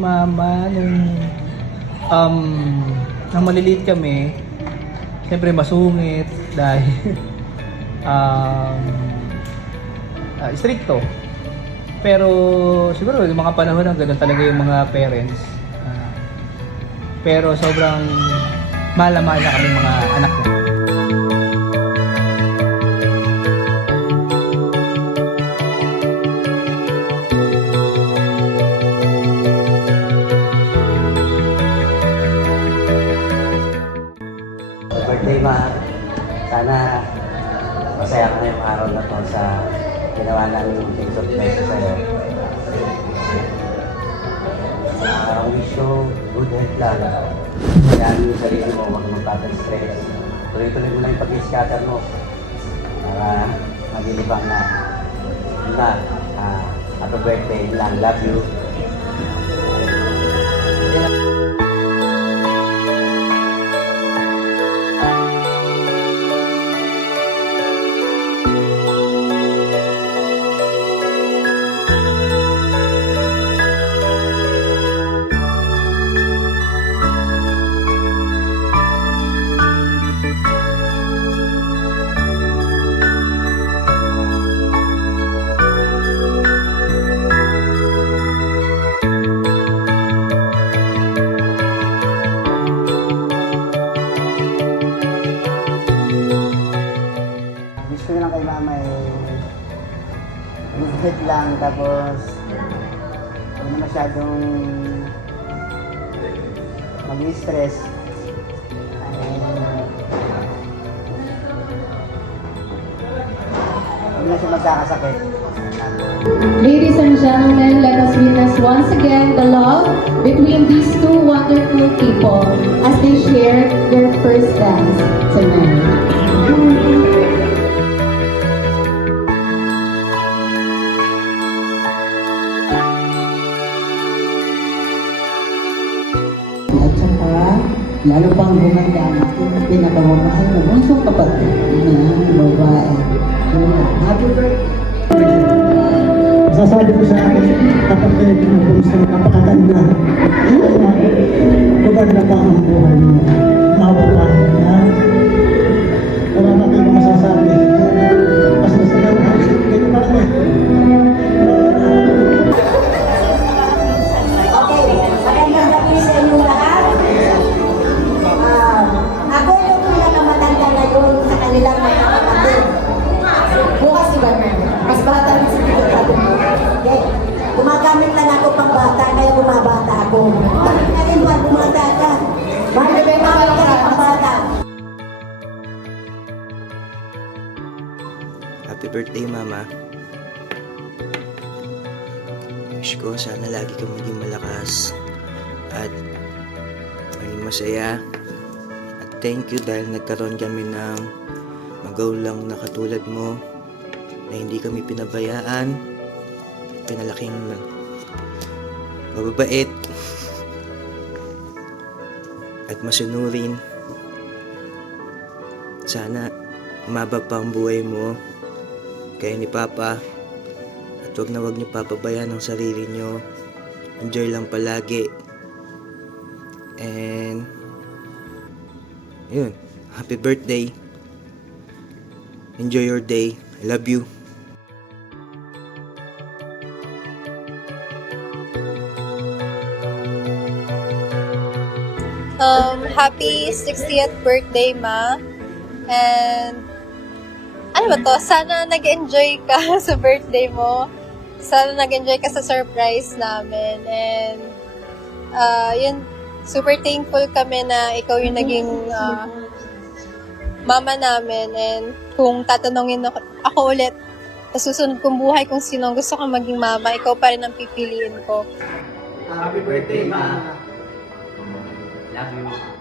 mama um, nung maliliit kami, siyempre masungit dahil stricto. Pero siguro yung mga panahon na gano'n talaga yung mga parents. Pero sobrang mahal na mahal na kami mga anak niya. Birthday ma, sana masaya ka ngayong araw na to sa ginawa namin yung surprise sa'yo. Wish you good health lang. Kayaan yung sarili mo, huwag magpapag-stress. Tuloy-tuloy mo lang yung pag-scatter mo para magilibang na. Yun na, happy birthday lang, love you. Gusto ko lang kay mama good lang, tapos huwag na masyadong mag-stress. Huwag na siya magkakasakit. Ladies and gentlemen, let us witness once again the love between these two wonderful people as they share their first dance tonight. At saka, lalo pang gumanda ang aking pinakamamahal na bunsong kapatid na babae. Happy birthday! Masasabi ko sa akin, kapatid na kumusta napakaganda. Maganda pa ang buhay mo. Mawa ka, ha? Wala na kayong masasabi. Basta sa lahat, hindi pa rin. Magandang gabi sa inyo lahat. Ako yung pinakamatanda ngayon sa kanilang mga kapatid. Bukas iba na. Mas bata rin sa tito natin. Okay. Gumagamit lang ako pang bata, kaya bumabata ako. Bakit natin ba bumata ka? Bakit bumabata ka pang bata? Happy birthday, Mama. Wish ko sana lagi kang maging malakas at maging masaya. At thank you dahil nagkaroon kami ng magulang na katulad mo na hindi kami pinabayaan, pinalaking mababait at masunurin. Sana umaba pa ang buhay mo kaya ni Papa. At huwag na huwag niyo papabayaan ang sarili niyo. Enjoy lang palagi. And yun, happy birthday. Enjoy your day. I love you. Happy 60th birthday, Ma. And ano ba to? Sana nag-enjoy ka sa birthday mo. Sana nag-enjoy ka sa surprise namin. And yun, super thankful kami na ikaw yung naging mama namin. And kung tatanungin ako ulit sa susunod kong buhay kung sino ang gusto kong maging mama, ikaw pa rin ang pipiliin ko. Happy birthday, ma. Love you.